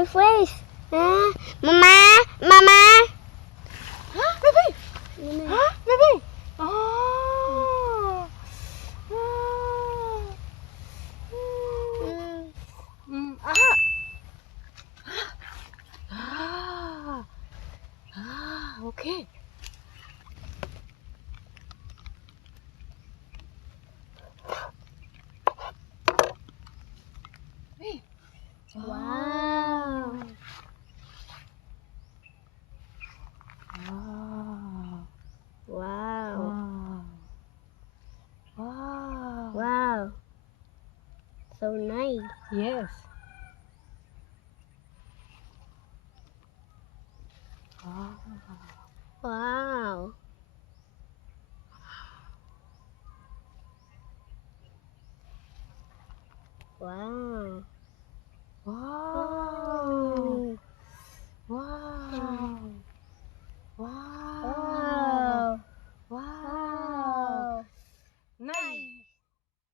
my face. Mama, Mama. Hả, baby? Hả, baby? Okay. Hey. Wow. Wow. Wow. Wow. So nice. Yes. Wow. Wow. Wow. Wow. Wow.